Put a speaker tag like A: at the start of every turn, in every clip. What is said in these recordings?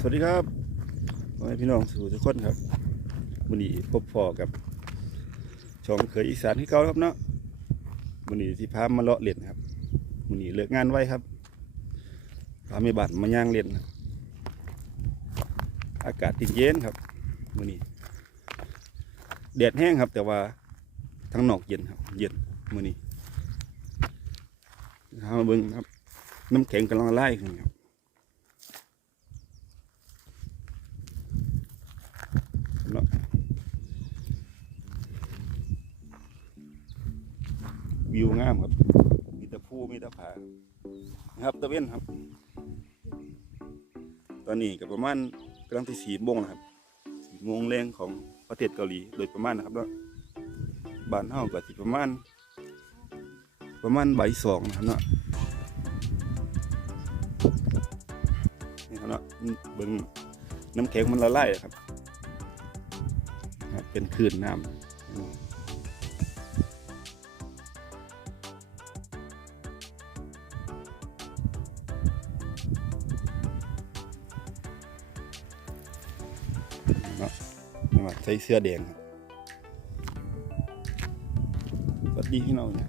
A: สวัสดีครับพ่อแม่พี่น้องสู่ทุกคนครับวันนี้พบพอกับช่องเคยอีสานที่เก่าครับเนาะวันนี้ที่พามาเลาะเล่นครับวันนี้เลิกงานไว้ครับพาไม่บาดมาย่างเล่นอากาศติดเย็นครับวันนี้แดดแห้งครับ แต่ว่าทั้งนอกเย็นครับ เย็นวันนี้พามาเบิ่งครับ น้ำแข็งกำลังละลายขึ้นครับ วิวงามครับ มีแต่ผู้มีแต่ผานะครับตะเวนครับ ตอนนี้ก็ประมาณกำลังที่สี่โมงนะครับสี่โมงแรงของประเทศเกาหลีโดยประมาณนะครับเนาะบ้านเฮาก็สิประมาณ ประมาณบ่ายสองนะครับเนาะนี่ครับเนาะเบิ่งน้ำแข็งมันละลายครับครับเป็นคลื่นน้ำ เนาะนี่ว่าใส่เสื้อแดงครับสวัสดีพี่น้องเนี่ย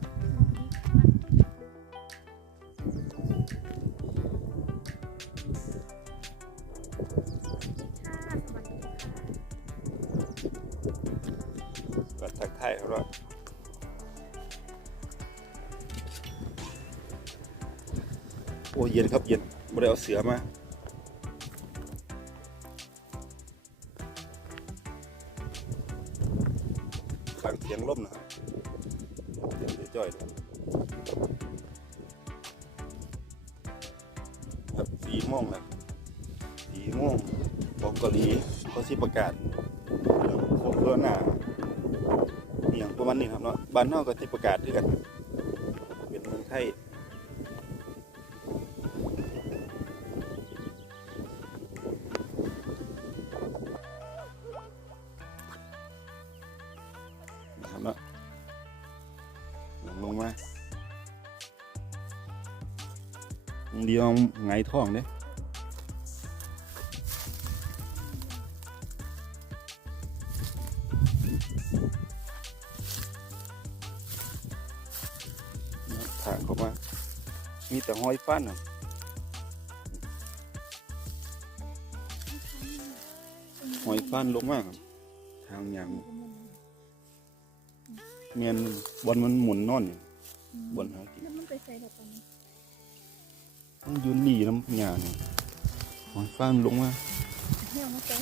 A: ก็ทักทายเขาว่าโอ้เย็นครับเย็นไม่ได้เอาเสือมา สี่โมงแหล้วสี่โมงของเกาหลีเขาสิประกาศเรื่องโควิดนาอหย่างประมาณนี้ครับเนาะบ้านนอกก็สิประกาศด้วยกัน เป็นเมืองไทยครับเนาะลงมาเดียวไงท้องเด้ท เข้ามา มีแต่ห้อยฟันน่ะห้อยฟันลงมากครับ ทางยางเมียนบอลมันหมุนนอนอยู่บอลหากิน
B: แล้วมันไปใส่แบบตอนนี้
A: ต้องยืนหลีน้ำยาเนี่ยห้อยฟันลงมา
B: เที่ยวมาเต็ม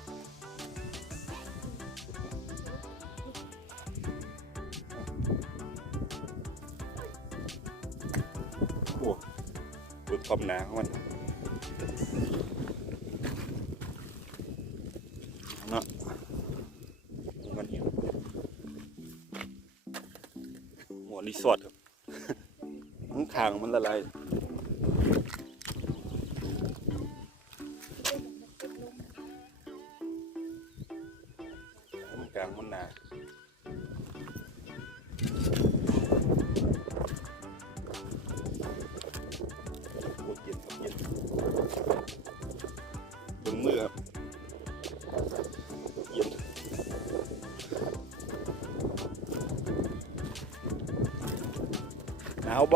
A: เนาะมันหี่ยวหมวรีสอร์ทครับข้างมันละลาย ห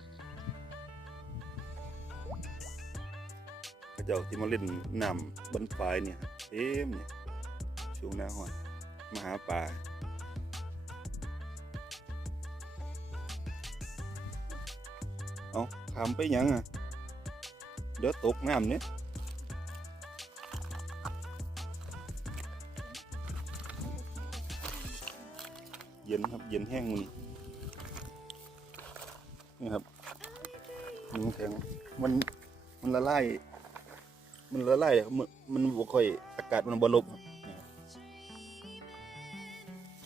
A: จ้าที่มาเล่นน้ำบนฝายเนี่ยเต็มเนี่ยช่วงหน้าหอนมาหาป่าเอาขามไปยังอะเดี๋ยวตกน้ำเนี่ยเย็นครับเย็นแห้งมือนี้นี่ครับน้ำแข็งมันมันละลาย มันละลายครับมันมันบ่ค่อยอากาศมันบ่ลบครับนี่ครับ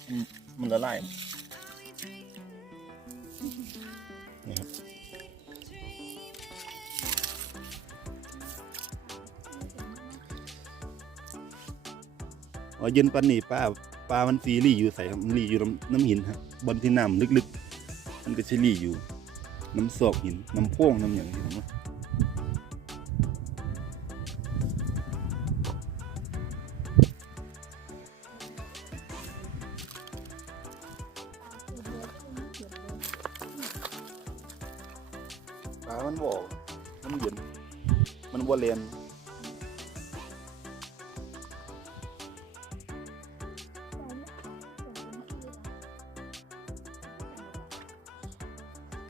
A: อืมมันละลายนี่ครับอ๋อเย็นปันนี่ป้าปลามันซีรีอยู่ใส่ครับมันรีอยู่น้ำน้ำหินครับบนที่น้ำลึกๆ มันก็ซีรีอยู่ น้ำซอกหิน น้ำพ่งน้ำอย่างนี้ครับปลา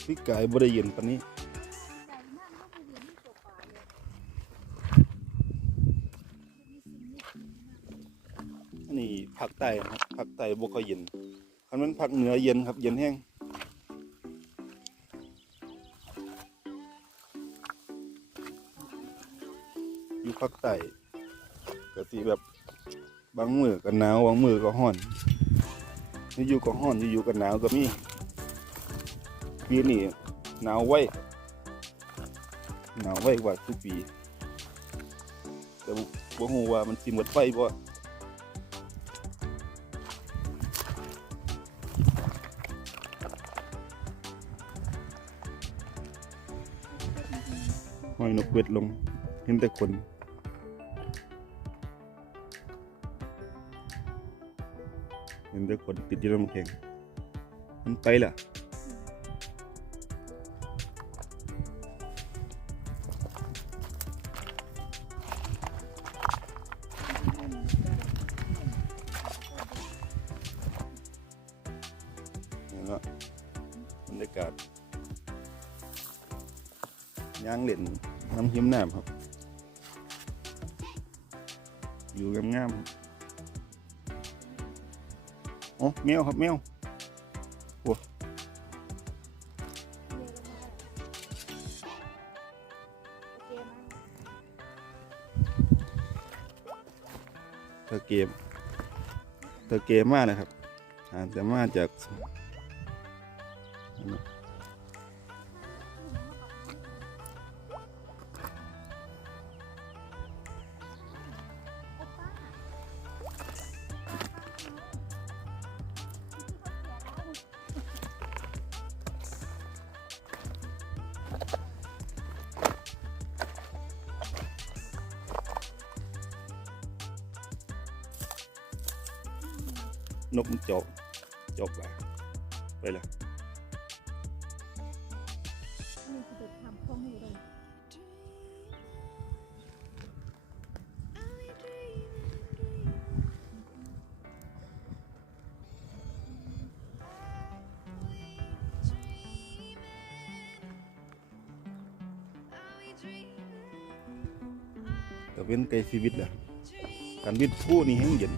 A: พี่กายบ่ได้เย็นปานนี้อันนี้ภาคใต้นะครับภาคใต้บ่ค่อยเย็นคันมันภาคเหนือเย็นครับเย็นแห้งอยู่ภาคใต้ก็สิแบบบางมือก็หนาวบางมือก็ร้อนอยู่ก็ร้อนอยู่ก็หนาวก็มี ปีนี้หนาวไว้หนาวไว้กว่าทุกปี แต่บ่บ่ฮู้ว่ามันสิหมดไฟบ่ห้อยนกเวดลง เห็นแต่คนเห็นแต่คนติดอยู่ในน้ำแข็งมันไปล่ะ น้ำหิมน้ำครับ อยู่งามๆครับโอ้แมวครับแมวโอ้ตะเกมตะเกมมากนะครับอาจจะมาจาก นกมันจบจบไปไปละ
B: นี่คือเด็กทำข้องให้เลย
A: แต่เป็นไกลชีวิตแหละการวิทย์ผู้นี่แห้งเย็น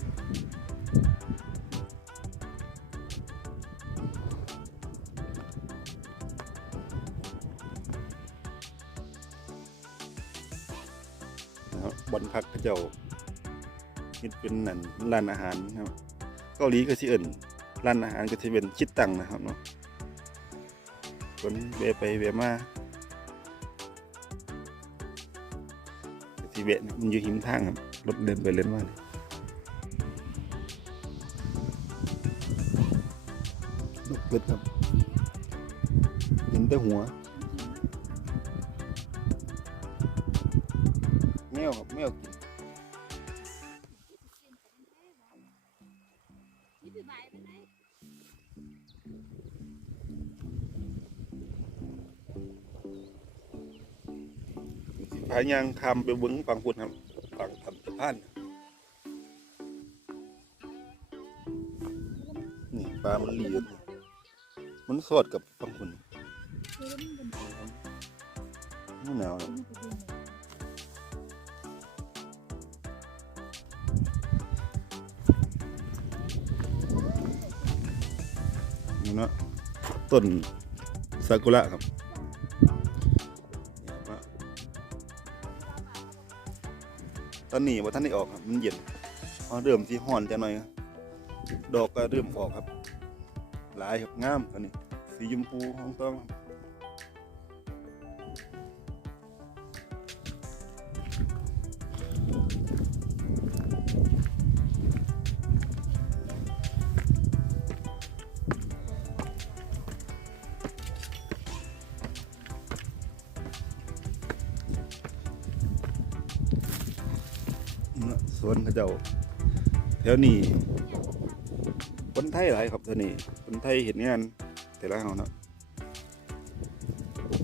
A: อนพักเขาเจ้าเฮ็ดเป็นนั่นร้านอาหารนะครับเกาหลีก็สิเอิ้นร้านอาหารก็สิเป็นชิดตังนะครับเนาะคนเวะไปเวะมาที่เวะเนี่ยมันอยู่หิมทางครับรถเดินไปเล่นมาเนี่นกเป็ดครับเห็นแต่หัว แมวครับแมวกิน
B: นี่คือใบเป็น
A: พายางคำไปบิ้งฝั่งพุ่นครับฝั่งทำสะพานนี่ปลามันหลียู่นี่มันสอดกับฝั่งพุ่น
B: คือมันเป็นใบ
A: มันหนาวแล้ว
B: มั เนาะ
A: ต้นซากุระครับตอนนี้ว่าท่านได้ออกครับมันเย็นเอเริ่มสีห่อนจะหน่อยดอกก็เริ่มออกครับ หลายครับงามตอนนี้สีชมพูห้องต้อง เนาะสวนเขาเจ้าแถวนี้คนไทยหลายครับแถวนี้คนไทยเห็นงานแต่ละเฮาเนาะ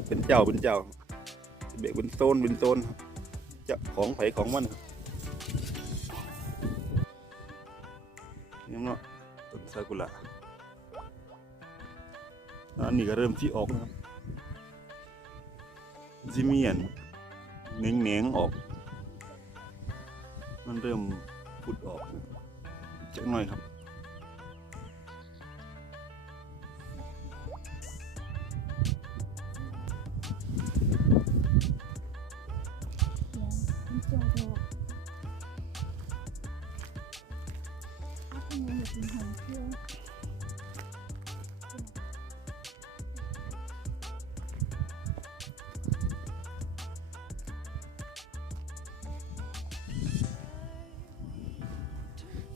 A: เป็นเจ้าเป็นเจ้าเบกเป็นโซนเป็นโซนจะของไผของมันนี่เนาะต้นซากุระอันนี้ก็เริ่มที่ออกนะครับจิเมียนเหน่งเหน่งๆออก มันเริ่มพุดออกจักหน่อยครับ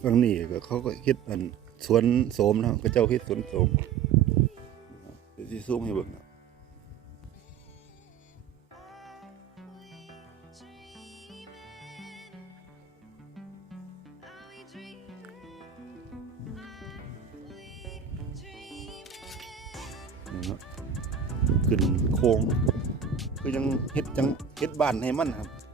A: ฝั่งนี้ก็เขาก็คิดอันสวนโสมนะครับเจ้าคิดสวนโสมที่ซูมให้เบิ่งนะขึ้นโค้งคือยังเฮ็ดจังเฮ็ดบ้านให้มันครับ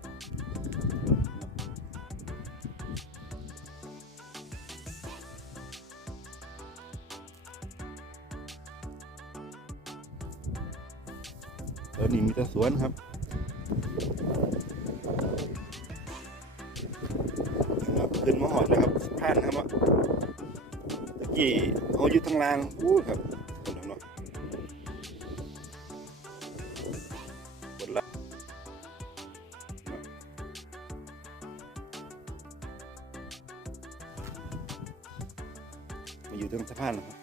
A: วนครับครับขึ้นมาหอดเลยครับผ่านครับตะกี้เขาอยู่ทางล่างอู้ครับอยู่ตรงสะพานแล้วครับ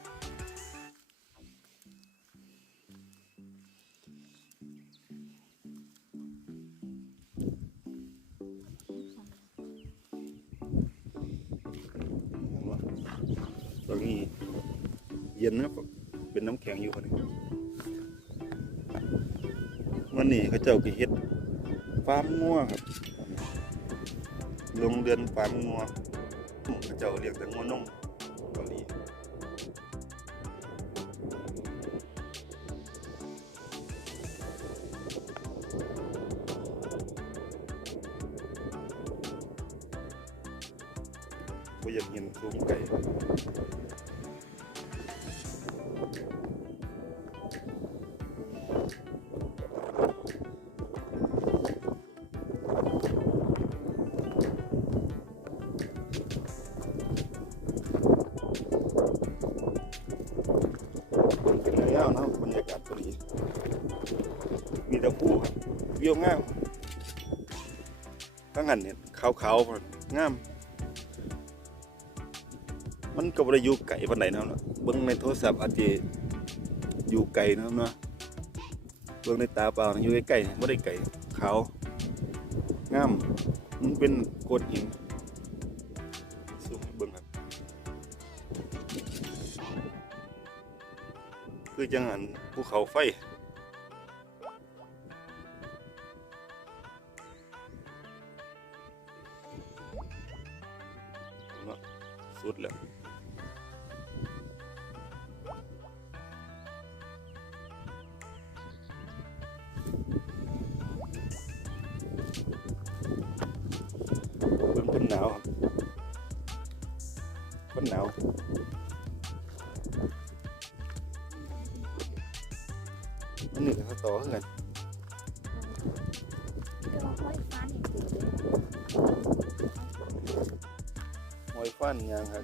A: จ้าก็เฮ็ดฟาร์มงัวครับโรงเรือนฟาร์มงัวเขาเจ้าเลี้ยงแต่งัวนมเกาหลีก็ยังเห็นสูงไก่ ขาวๆพอนงาม มันก็บ่ได้อยู่ไกลปานใดนะครับเนาะเบิ่งในโทรศัพท์อาจจะอยู่ไกลนะครับเนาะเบิ่งในตาเปล่าอยู่ใกล้ๆเนี่ยบ่ได้ไกลขาวงามมันเป็นโกดหินสูงเบิ่งครับคือจังหันภูเขาไฟ นนี้เขาต่อคือกัน
B: ก็ค่อยฟ้านี่ติดเลย
A: หอยฟันยางครับ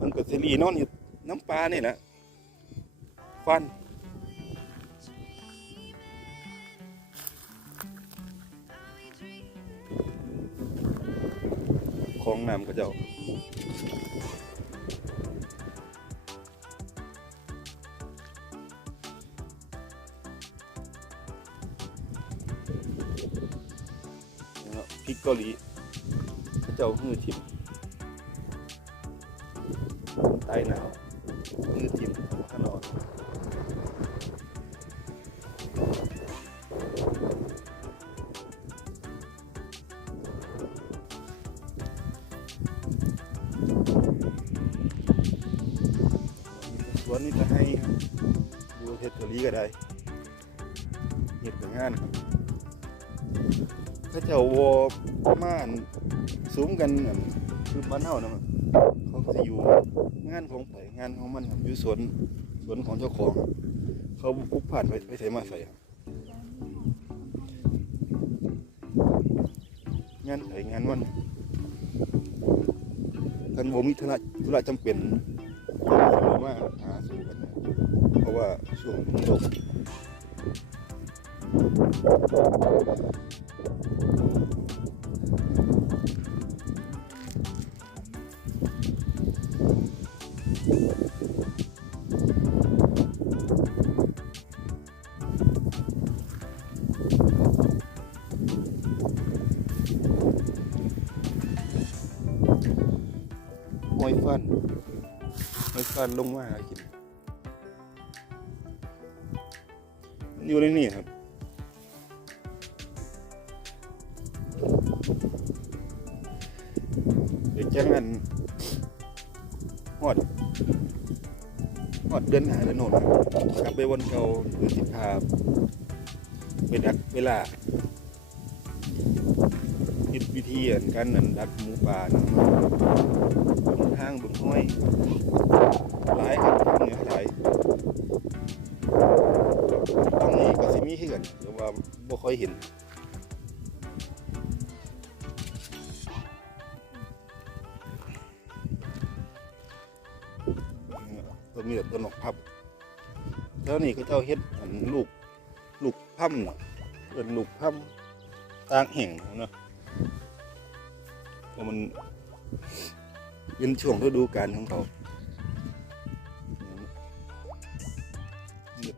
A: มันก็สิรีนอนอยู่น้ำปลานี่แหละฟัน ของน้ำก็เจ้าพริกเกาหลีเขาเจ้าหื้อทิมใต้หนาว วนนี้จะให้ครับดูเห็ดเกาหลีก็ได้เห็ดกับงานครับเขาเจ้าวอประมาณสูงกันคือบ้านเฮานะมันเขาก็จะอยู่งานของไผงานของมันอยู่สวนสวนของเจ้าของ เขาพุกผ่านไปไปใส่มาใส่ครับงานไผงานมันกันบ่มีธุระธุระจำเป็นเขามาหา ราะว่าช่วงฝนตกหอยฟันหอยฟันลงมาหากิน อยู่ในนี่ครับ เดี๋ยวจังนั้นหอดหอดเดินหาเดินโน่นครับกลับไปวันเก่าหรือสิพาไปดักเวลาคิดวิธีอันกันอันดักหมูป่านะบนทางบนห้อยหลายครับทางเหนือหลาย ตรงนี้ก็สิมีให้กันแต่ว่าบ่ค่อยเห็นต้นมีแต่ต้นกพับแล้วนี่เขาเจ้าเฮ็ดอันลูกลูกพั่มเป็นลูกพั่มตางแห่งเนะเพราะมันเป็นช่วงฤดูกาลของเขา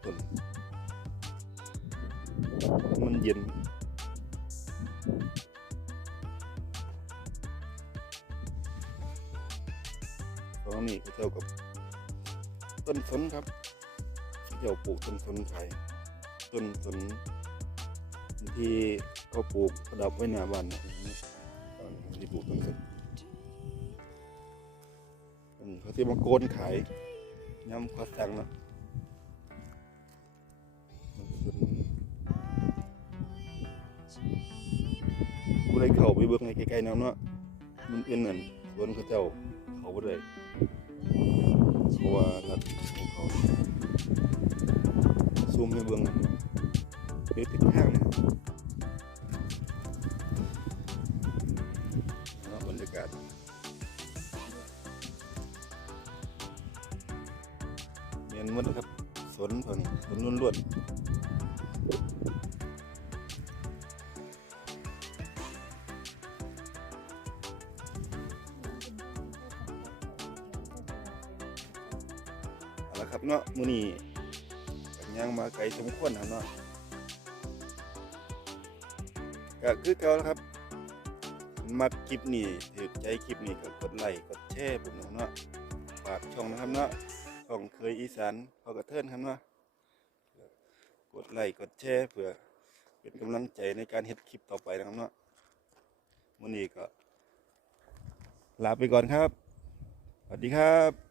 A: เนี่ยต้นมันเย็นตอนนี้เขาเจ้ากับต้นสนครับเดี๋ยวปลูกต้นสนขายต้นสนที่เขาปลูกประดับไว้หน้าบ้านนะตอนที่ปลูกต้นสนเขาที่มาโกนขายย้ำคัดตังเนาะ เข้าไปเบิ่งให้ใกล้ๆน้ำเนาะมันเป็นเหมือนสวนเขาเจ้าเขาบ่ได้เพราะว่ารัดของเขาซูมให้เบิ่งเดี๋ยวติดข้างนะบรรยากาศเมียนมดครับสนเท่านี้สนล้วนเมื้อนี้กังมาไกลสมควรครับเนาะก็คือเก่าแล้วครับ มักคลิปนี้ถือใจคลิปนี้ก็กดไลค์กดแชร์ผมเนาะฝากช่องนะครับเนาะช่องเคยอีสานพอกระเทินครับเนาะกดไลค์กดแชร์เพื่อเป็นกำลังใจในการเฮ็ดคลิปต่อไปนะครับเนาะมื้อนี้ก็ลาไปก่อนครับ สวัสดีครับ